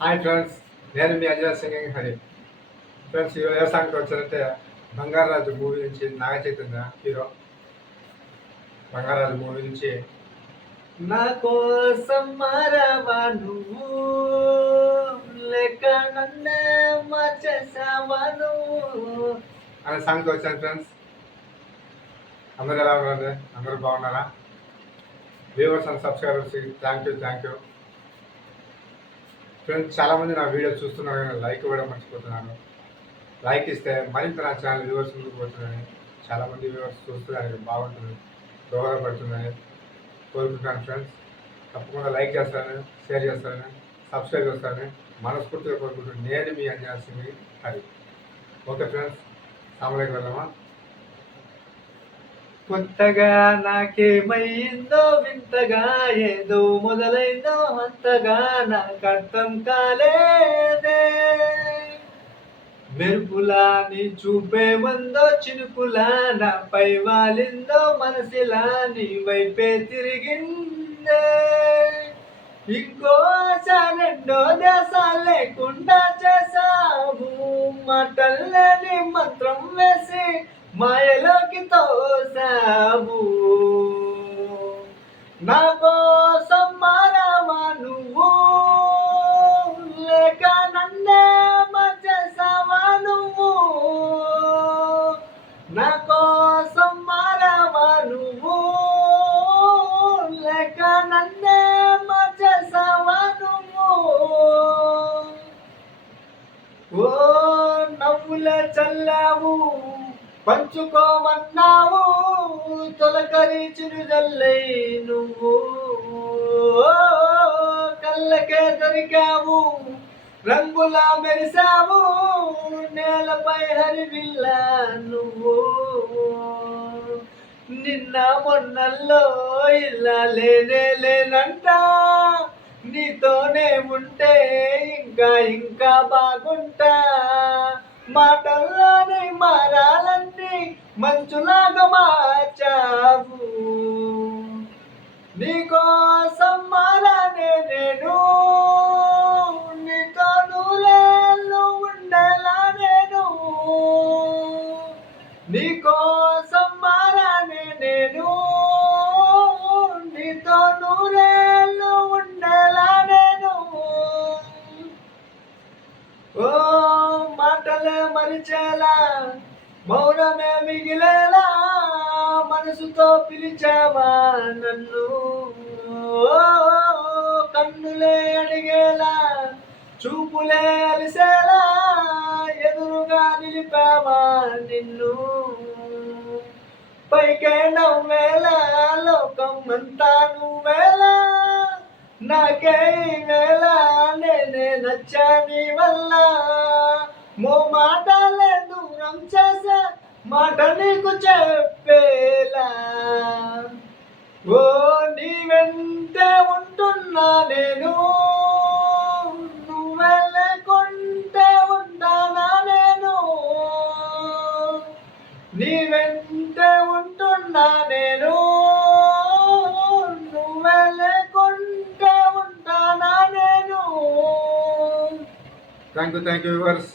Hi friends నేను మీ Ajay singing Hari. Friends ఈ వ్యవసాయానికి వచ్చారంటే బంగారాజు మూవీ నుంచి నాగ చైతన్య హీరో. బంగారాజు మూవీ నుంచి నా కోసం మరవా నువ్వు. లేక నన్నే మార్చేసావా నువ్వు. అనే సాంగ్కి వచ్చాను ఫ్రెండ్స్ అందరు ఎలా ఉన్నారు అందరూ బాగున్నారా? Viewers and subscribers thank you thank you friends చాలామంది నా వీడియో చూస్తున్నారు కానీ లైక్ ఇవ్వడం మర్చిపోతున్నాను. లైక్ ఇస్తే మరింత నా ఛానల్ వ్యూవర్స్ ముందుకు పోతుందని చాలామంది వ్యూవర్స్ చూస్తున్నారు బాగుంటుంది దోహదపడుతుందని కోరుకుంటున్నాను ఫ్రెండ్స్ తప్పకుండా లైక్ చేస్తారని షేర్ చేస్తారని సబ్స్క్రైబ్ చేస్తారని మనస్ఫూర్తిగా కోరుకుంటున్నాను. నేను మీ అని సింగ్ హరి. ఓకే ఫ్రెండ్స్ సామలేకి వెళ్దామా కొత్తగా నాకేమైందో వింతగా ఏదో మొదలైందో అంతగా నాకు అర్థం కాలేదే. మెరుపులా నీ చూపే మందో చినుకులా నాపై వాలిందో మనసిలా నీ వైపే తిరిగిందే. ఇంకో రెండో దేశ లేకుండా చేసావు మాటలు నన్నే ఓ నవ్వులే చల్లావు పంచుకోమన్నావు తొలకరి చిరుజల్లై నువ్వు. కళ్ళకే దొరికావు రంగులా మెరిసావు నేలపై హరివిల్లా నువ్వు. నిన్న మొన్నల్లో ఇలా లేనే లేనంట. నీతోనే ఉంటే ఇంకా ఇంకా బాగుంటా. మాటల్లోనే మారాలన్నీ మంచులాగా మార్చా. మాటలే మరిచేలా. మౌనమే మిగిలేలా మనసుతో పిలిచావా నన్ను? ఓ కన్నులే అడిగేలా చూపులే అలిసేలా ఎదురుగా నిలిపావా నిన్ను? పైకే నవ్వేలా లోకం అంతా నువ్వేలా? నాకే వేళ నేనే నచ్చా నీ వల్ల. మో మాటలే దూరం చేసే మాట నీకు చెప్పేలా. ఓ నీ వెంటే ఉంటున్నా నేను. నువ్వెళ్ళకుంటే లేకుంటే ఉంటానా నేను. నీ వెంటే ఉంటున్నా నేను. నువ్వే ఉంటానా నేను. Thank you thank you viewers